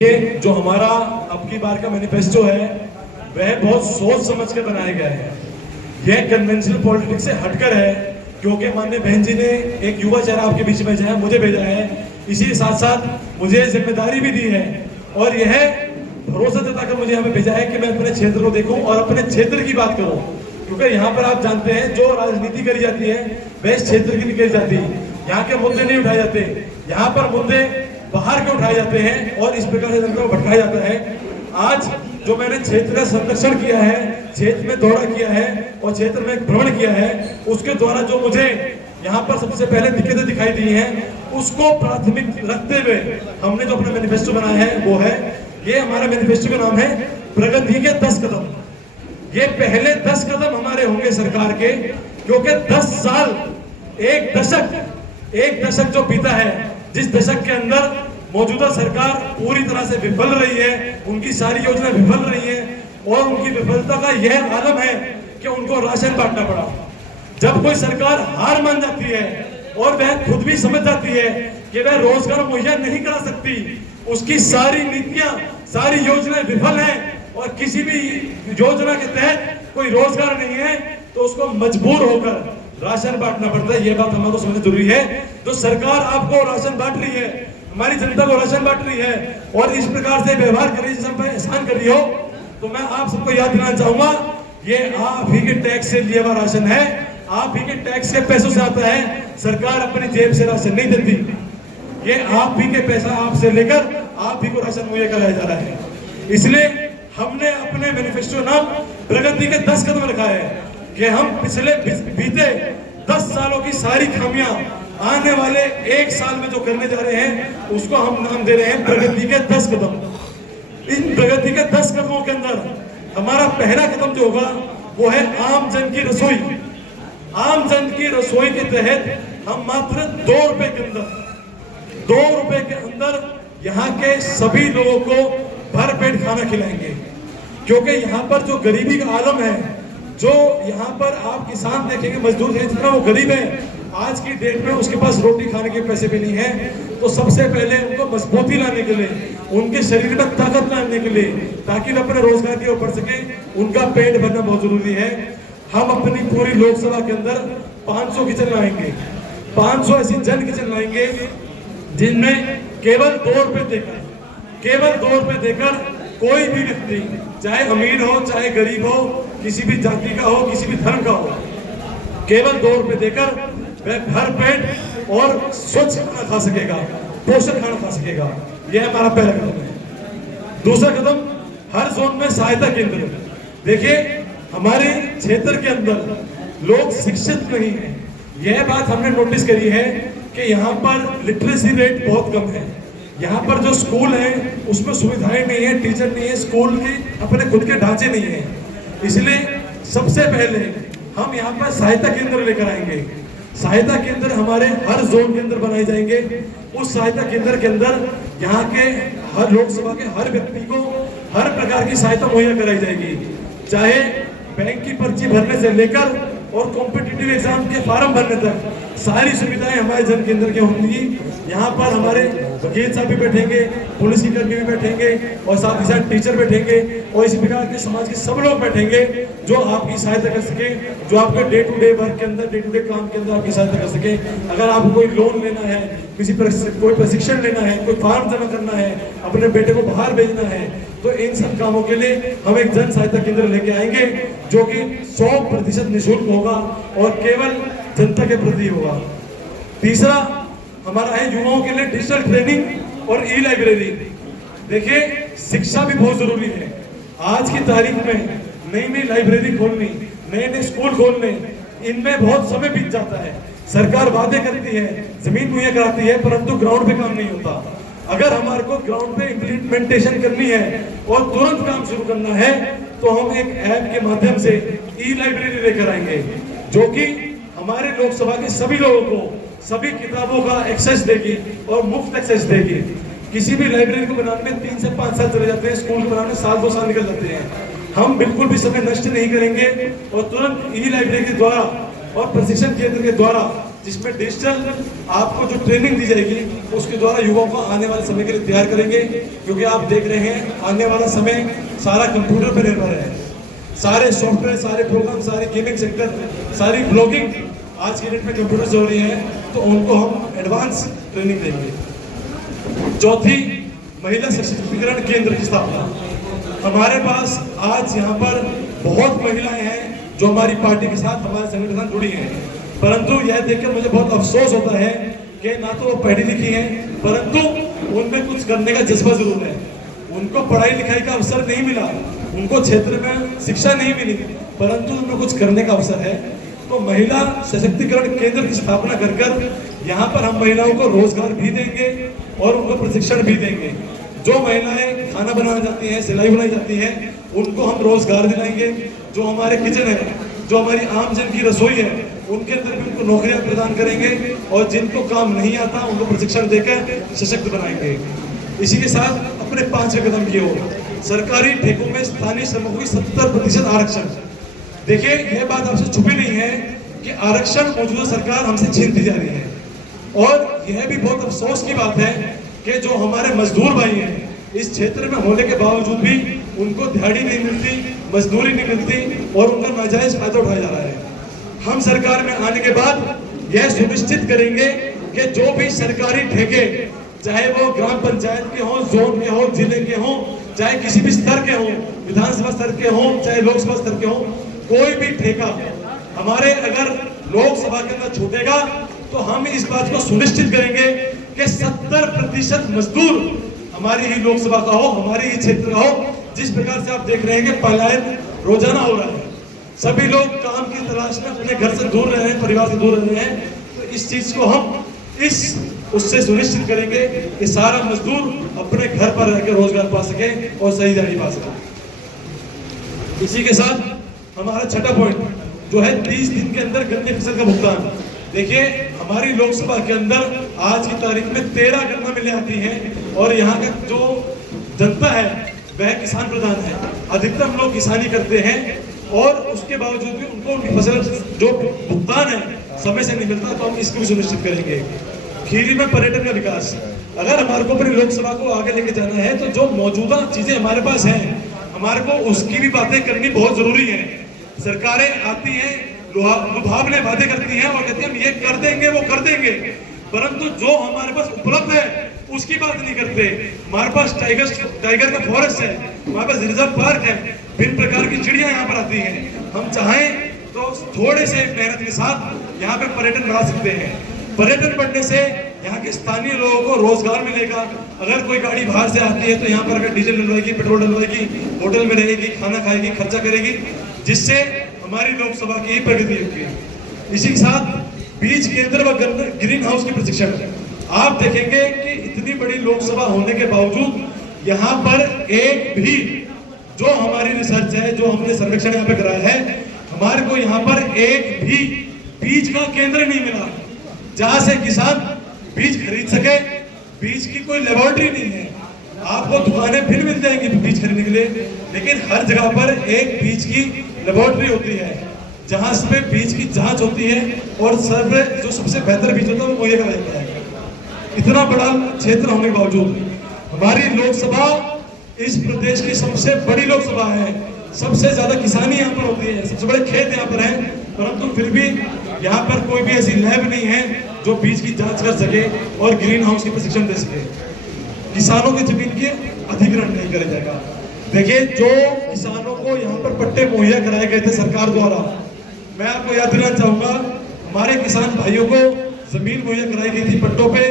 ये जो हमारा अब की बार का मैनिफेस्टो है वह बहुत सोच समझ कर बनाया गया है। यह कन्वेंशनल पॉलिटिक्स से हटकर है, क्योंकि माननीय बहन जी ने एक युवा चेहरा आपके बीच में भेजा है, मुझे भेजा है, इसी के साथ साथ मुझे जिम्मेदारी भी दी है और यह भरोसा जताकर मुझे हमें भेजा है कि मैं अपने क्षेत्र को देखूं और अपने क्षेत्र की बात करूं, क्योंकि यहाँ पर आप जानते हैं जो राजनीति करी जाती है वह इस क्षेत्र की नहीं करी जाती। यहाँ के मुद्दे नहीं उठाए जाते, यहाँ पर मुद्दे बाहर के उठाए जाते हैं और इस प्रकार से जनता को भटकाया जाता है। आज जो मैंने क्षेत्र का संरक्षण किया है, क्षेत्र में दौरा किया है और क्षेत्र में भ्रमण किया है, उसके द्वारा जो मुझे यहाँ पर सबसे पहले दिक्कतें दिखाई दी हैं उसको प्राथमिक रखते हुए हमने जो अपना मैनिफेस्टो बनाया है वो है, ये हमारा मैनिफेस्टो का नाम है प्रगति के 10 कदम। ये पहले 10 कदम हमारे होंगे सरकार के, क्योंकि 10 साल एक दशक जो बीता है, जिस दशक के अंदर मौजूदा सरकार पूरी तरह से विफल रही है, उनकी सारी योजना विफल रही है और उनकी विफलता का यह आलम है कि उनको राशन बांटना पड़ा। जब कोई सरकार हार मान जाती है और वह खुद भी समझ जाती है कि वह रोजगार मुहैया नहीं करा सकती, उसकी सारी नीतियां, सारी योजनाएं विफल हैं और किसी भी योजना के तहत कोई रोजगार नहीं है, तो उसको मजबूर होकर राशन बांटना पड़ता है। यह बात हमारे को समझना जरूरी है। जो सरकार आपको राशन बांट रही है, हमारी जनता को राशन बांट रही है और इस प्रकार से व्यवहार कर रही है, सब एहसान कर रही हो, तो मैं आप सबको याद दिलाना चाहूंगा, ये आप ही के टैक्स से लिया हुआ राशन है, आप ही के टैक्स के पैसों से आता है। सरकार अपनी जेब से राशन नहीं देती, ये आप ही के पैसा आपसे लेकर आप ही को राशन मुहैया कराया जा रहा है। इसलिए हमने अपने मैनिफेस्टो नाम प्रगति के 10 कदम रखा है कि हम पिछले बीते 10 सालों की सारी खामियां आने वाले 1 साल में जो करने जा रहे हैं उसको हम नाम दे रहे हैं प्रगति के 10 कदम। इन प्रगति के 10 कदमों के अंदर हमारा पहला कदम जो होगा वो है आम जन की रसोई। आम जन की रसोई के तहत हम मात्र 2 रुपए के अंदर यहाँ के सभी लोगों को भरपेट खाना खिलाएंगे, क्योंकि यहाँ पर जो गरीबी का आलम है, जो यहाँ पर आप किसान देखेंगे, मजदूर देखेंगे, जितना वो गरीब है आज की डेट में उसके पास रोटी खाने के पैसे भी नहीं है, तो सबसे पहले उनको मजबूती लाने के लिए, उनके शरीर में ताकत लाने के लिए, ताकि वे अपने रोजगार की ओर बढ़ सके, उनका पेट भरना बहुत जरूरी है। हम अपनी पूरी लोकसभा के अंदर 500 किचन लाएंगे, 500 ऐसी जन किचन लाएंगे जिनमें केवल 2 रुपए देकर कोई भी व्यक्ति, चाहे अमीर हो चाहे गरीब हो, किसी भी जाति का हो, किसी भी धर्म का हो, केवल 2 रुपए देकर वह भर पेट और स्वच्छ खाना खा सकेगा, पोषण खाना खा सकेगा। यह हमारा पहला कदम है। दूसरा कदम, हर जोन में सहायता केंद्र। देखिए, हमारे क्षेत्र के अंदर लोग शिक्षित नहीं है, यह बात हमने नोटिस करी है कि यहाँ पर लिटरेसी रेट बहुत कम है। यहाँ पर जो स्कूल है उसमें सुविधाएं नहीं है, टीचर नहीं है, स्कूल के अपने खुद के ढांचे नहीं है। इसलिए सबसे पहले हम यहाँ पर सहायता केंद्र लेकर आएंगे। सहायता केंद्र हमारे हर जोन के अंदर बनाए जाएंगे। उस सहायता केंद्र के अंदर यहाँ के हर लोकसभा के हर व्यक्ति को हर प्रकार की सहायता मुहैया कराई जाएगी, चाहे बैंक की पर्ची भरने से लेकर और कॉम्पिटिटिव एग्जाम के फॉर्म भरने तक सारी सुविधाएं हमारे जन केंद्र के होंगी। यहाँ पर हमारे वकील साहब भी बैठेंगे, पुलिस के कर्मी भी बैठेंगे और साथ ही साथ टीचर बैठेंगे और इसी प्रकार के समाज के सब लोग बैठेंगे जो आपकी सहायता कर सके, जो आपके डे टू डे वर्क के अंदर, डे टू डे काम के अंदर आपकी सहायता कर सके। अगर आपको कोई लोन लेना है, कोई प्रशिक्षण लेना है, कोई फॉर्म जमा करना है, अपने बेटे को बाहर भेजना है, तो इन सब कामों के लिए हम एक जन सहायता केंद्र लेके आएंगे जो कि 100% निःशुल्क होगा और केवल जनता के प्रति होगा। तीसरा हमारा है युवाओं के लिए डिजिटल ट्रेनिंग और ई लाइब्रेरी। देखिए, शिक्षा भी बहुत जरूरी है। आज की तारीख में नई नई लाइब्रेरी खोलनी, नए नए स्कूल खोलने, इनमें बहुत समय बीत जाता है। सरकार वादे करती है, जमीन मुहैया कराती है, परंतु ग्राउंड पे काम नहीं होता। अगर हमारे को ग्राउंड पे इम्प्लीमेंटेशन करनी है और तुरंत काम शुरू करना है, तो हम एक ऐप के माध्यम से ई लाइब्रेरी लेकर आएंगे जो कि हमारे लोकसभा के सभी लोगों को सभी किताबों का एक्सेस देगी और मुफ्त एक्सेस देगी। किसी भी लाइब्रेरी को बनाने में 3 से 5 साल चले जाते हैं, स्कूल को बनाने में 1-2 साल निकल जाते हैं। हम बिल्कुल भी समय नष्ट नहीं करेंगे और तुरंत ई लाइब्रेरी के द्वारा और प्रशिक्षण केंद्र के द्वारा जिसमें डिजिटल आपको जो ट्रेनिंग दी जाएगी उसके द्वारा युवाओं को आने वाले समय के लिए तैयार करेंगे। क्योंकि आप देख रहे हैं आने वाला समय सारा कंप्यूटर पर निर्भर है, सारे सॉफ्टवेयर, सारे प्रोग्राम, सारी गेमिंग सेक्टर, सारी ब्लॉगिंग आज के डेट में कंप्यूटर से हो रही है, तो उनको हम एडवांस ट्रेनिंग देंगे। चौथी, महिला सशक्तिकरण केंद्र की स्थापना। हमारे पास आज यहाँ पर बहुत महिलाएं हैं जो हमारी पार्टी के साथ, हमारे संगठन के साथ जुड़ी हैं, परंतु यह देखकर मुझे बहुत अफसोस होता है कि ना तो वो पढ़ी लिखी हैं, परंतु उनमें कुछ करने का जज्बा जरूर है। उनको पढ़ाई लिखाई का अवसर नहीं मिला, उनको क्षेत्र में शिक्षा नहीं मिली, परंतु उनको कुछ करने का अवसर है। तो महिला सशक्तिकरण केंद्र की स्थापना कर कर यहाँ पर हम महिलाओं को रोजगार भी देंगे और उनको प्रशिक्षण भी देंगे। जो महिलाएं खाना बनाना चाहती हैं, सिलाई बनाई जाती है, उनको हम रोजगार दिलाएंगे। जो हमारे किचन है, जो हमारी आम जन की रसोई है, उनके अंदर भी उनको नौकरियां प्रदान करेंगे और जिनको काम नहीं आता उनको प्रशिक्षण देकर सशक्त बनाएंगे। इसी के साथ अपने 5वें कदम की ओर, सरकारी ठेकों में स्थानीय श्रमिकों की 70% आरक्षण। देखिए, यह बात आपसे छुपी नहीं है कि आरक्षण मौजूदा सरकार हमसे छीनती जा रही है, और यह भी बहुत अफसोस की बात है कि जो हमारे मजदूर भाई हैं, इस क्षेत्र में होने के बावजूद भी उनको दिहाड़ी नहीं मिलती, मजदूरी नहीं मिलती और उनका नाजायज फायदा उठाया जा रहा है। हम सरकार में आने के बाद यह सुनिश्चित करेंगे कि जो भी सरकारी ठेके, चाहे वो ग्राम पंचायत के हों, जोन के हों, जिले के हों, चाहे किसी भी स्तर के हों, विधानसभा स्तर के हों, चाहे लोकसभा स्तर के हों, कोई भी ठेका हमारे अगर लोकसभा के अंदर छूटेगा तो हम इस बात को सुनिश्चित करेंगे कि 70% मजदूर हमारी ही लोकसभा का हो, हमारी ही क्षेत्र का हो। जिस प्रकार से आप देख रहे हैं कि पलायन रोजाना हो रहा है, सभी लोग काम की तलाश में अपने घर से दूर रहे हैं, परिवार से दूर रहे हैं, तो इस चीज को हम उससे सुनिश्चित करेंगे कि सारा मजदूर अपने घर पर रहकर रोजगार पा सके और सही दिहाड़ी पा सके। इसी के साथ हमारा छठा पॉइंट जो है 30 दिन के अंदर गन्ने फसल का भुगतान। देखिए, हमारी लोकसभा के अंदर आज की तारीख में 13 गन्ना मिलें आती हैं और यहाँ का जो जनता है वह किसान प्रधान है, अधिकतम लोग किसानी करते हैं और उसके बावजूद भी उनको उनकी फसल जो भुगतान है समय से नहीं मिलता, तो हम इसको भी सुनिश्चित करेंगे। खीरी में पर्यटन का विकास। अगर हमारे को अपनी लोकसभा को आगे लेके जाना है तो जो मौजूदा चीजें हमारे पास हैं, हमारे को उसकी भी बातें करनी बहुत जरूरी है। सरकारें आती हैं, लुभावने वादे करती हैं और कहती हैं हम ये कर देंगे, वो कर देंगे, परंतु जो हमारे पास उपलब्ध है उसकी बात नहीं करते। हमारे पास टाइगर का फॉरेस्ट है, हमारे पास रिजर्व पार्क है, भिन्न प्रकार की चिड़िया यहाँ पर आती हैं। हम चाहें तो थोड़े से मेहनत के साथ यहाँ पे पर्यटन बढ़ा सकते हैं। पर्यटन बढ़ने से यहाँ के स्थानीय लोगों को रोजगार मिलेगा। अगर कोई गाड़ी बाहर से आती है तो यहाँ पर अगर डीजल डलवाएगी, पेट्रोल डलवाएगी, होटल में रहेगी, खाना खाएगी, खर्चा करेगी, जिससे हमारी लोकसभा की ही प्रगति होगी। इसी के साथ बीज केंद्र व ग्रीन हाउस के प्रशिक्षण। आप देखेंगे कि इतनी बड़ी लोकसभा होने के बावजूद यहाँ पर एक भी जो हमारी रिसर्च है, जो हमने सर्वेक्षण यहाँ पे कराया है, हमारे को यहाँ पर एक भी बीज का केंद्र नहीं मिला जहाँ से किसान बीज खरीद सके। बीज की कोई लेबोरेटरी नहीं है। आपको दुकानें फिर मिल जाएंगी बीज खरीदने के लिए, लेकिन हर जगह पर एक बीज की लेबोरेटरी होती है जहाँ से बीज की जांच होती है और जो सबसे बेहतर बीज होता है वो मुहैया कराया जाता है। इतना बड़ा क्षेत्र होने के बावजूद हमारी लोकसभा इस प्रदेश की सबसे बड़ी लोकसभा है। सबसे ज्यादा किसानी यहाँ पर होती है, सबसे बड़े खेत यहाँ पर हैं, परंतु फिर भी यहाँ पर कोई भी ऐसी लैब नहीं है जो बीज की जांच कर सके और ग्रीन हाउस की प्रशिक्षण दे सके। किसानों की जमीन के अधिग्रहण नहीं किया जाएगा। देखिए, जो किसानों को यहाँ पर पट्टे मुहैया कराए गए थे सरकार द्वारा, मैं आपको याद दिलाना चाहूंगा, हमारे किसान भाइयों को जमीन मुहैया कराई गई थी पट्टों पे,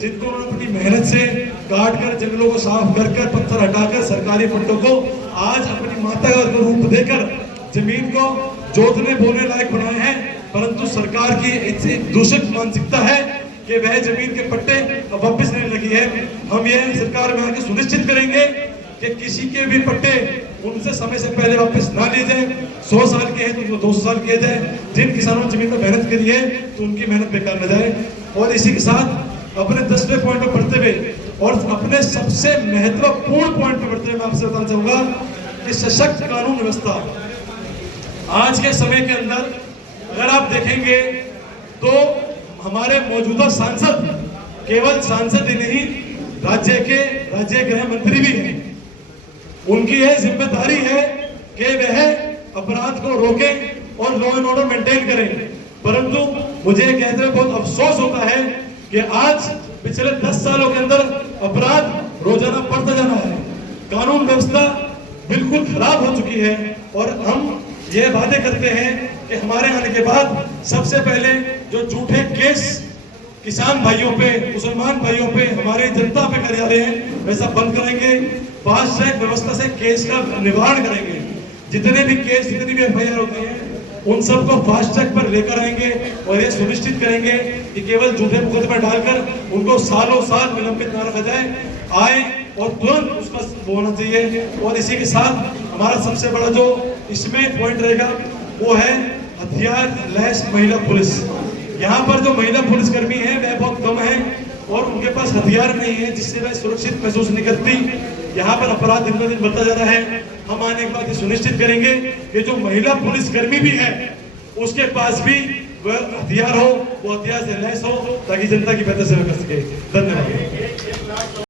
जिनको उन्होंने अपनी मेहनत से काट कर, जंगलों को साफ कर कर, पत्थर हटाकर सरकारी पट्टों को आज अपनी माता का रूप देकर जमीन को जोतने बोने लायक बनाए हैं। परंतु सरकार की इतनी दूषित मानसिकता है कि वह जमीन के पट्टे अब वापस नहीं लगी है। हम यह सरकार में आके सुनिश्चित करेंगे कि किसी के भी पट्टे उनसे समय से पहले वापस ना लिए जाए। 100 साल के हैं तो उनको 200 साल किए जाए। जिन किसानों ने जमीन में मेहनत करी है तो उनकी मेहनत बेकार न जाए। और इसी के साथ अपने 10वें पॉइंट पर बढ़ते हुए और अपने सबसे महत्वपूर्ण पॉइंट पर बढ़ते हुए मैं आपसे बताना चाहूंगा कि सशक्त कानून व्यवस्था। आज के समय के अंदर अगर आप देखेंगे तो हमारे मौजूदा सांसद केवल सांसद ही नहीं, राज्य गृह मंत्री भी हैं। उनकी यह जिम्मेदारी है कि वह अपराध को रोकें और लॉ एंड ऑर्डर मेंटेन करें। परंतु मुझे कहते हुए बहुत अफसोस होता है कि आज पिछले 10 सालों के अंदर अपराध रोजाना बढ़ता जा रहा है, कानून व्यवस्था बिल्कुल खराब हो चुकी है। और हम ये वादे करते हैं कि हमारे आने के बाद सबसे पहले जो झूठे केस किसान भाइयों पे, मुसलमान भाइयों पे, हमारे जनता पे कर जा रहे हैं, वैसा बंद करेंगे। फास्ट ट्रैक व्यवस्था से केस का निवारण करेंगे। जितने भी केस, जितनी भी एफआईआर होती हैं, उन सबको फास्ट ट्रैक पर लेकर आएंगे और ये सुनिश्चित करेंगे कि केवल झूठे मुकदमे डालकर उनको सालों साल निलंबित न रखा जाए और तुरंत उसका वो होना चाहिए। और इसी के साथ हमारा सबसे बड़ा जो इसमें पॉइंट रहेगा वो है हथियार लैस महिला पुलिस। यहाँ पर जो महिला पुलिसकर्मी है वह बहुत कम है और उनके पास हथियार नहीं है, जिससे वह सुरक्षित महसूस नहीं करती। यहाँ पर अपराध दिन ब दिन बढ़ता जा रहा है। हम आने के बाद ये सुनिश्चित करेंगे कि जो महिला पुलिसकर्मी भी है उसके पास भी वह हथियार हो, वो हथियार से लैस हो, ताकि जनता की बेहतर सेवा कर सके। धन्यवाद।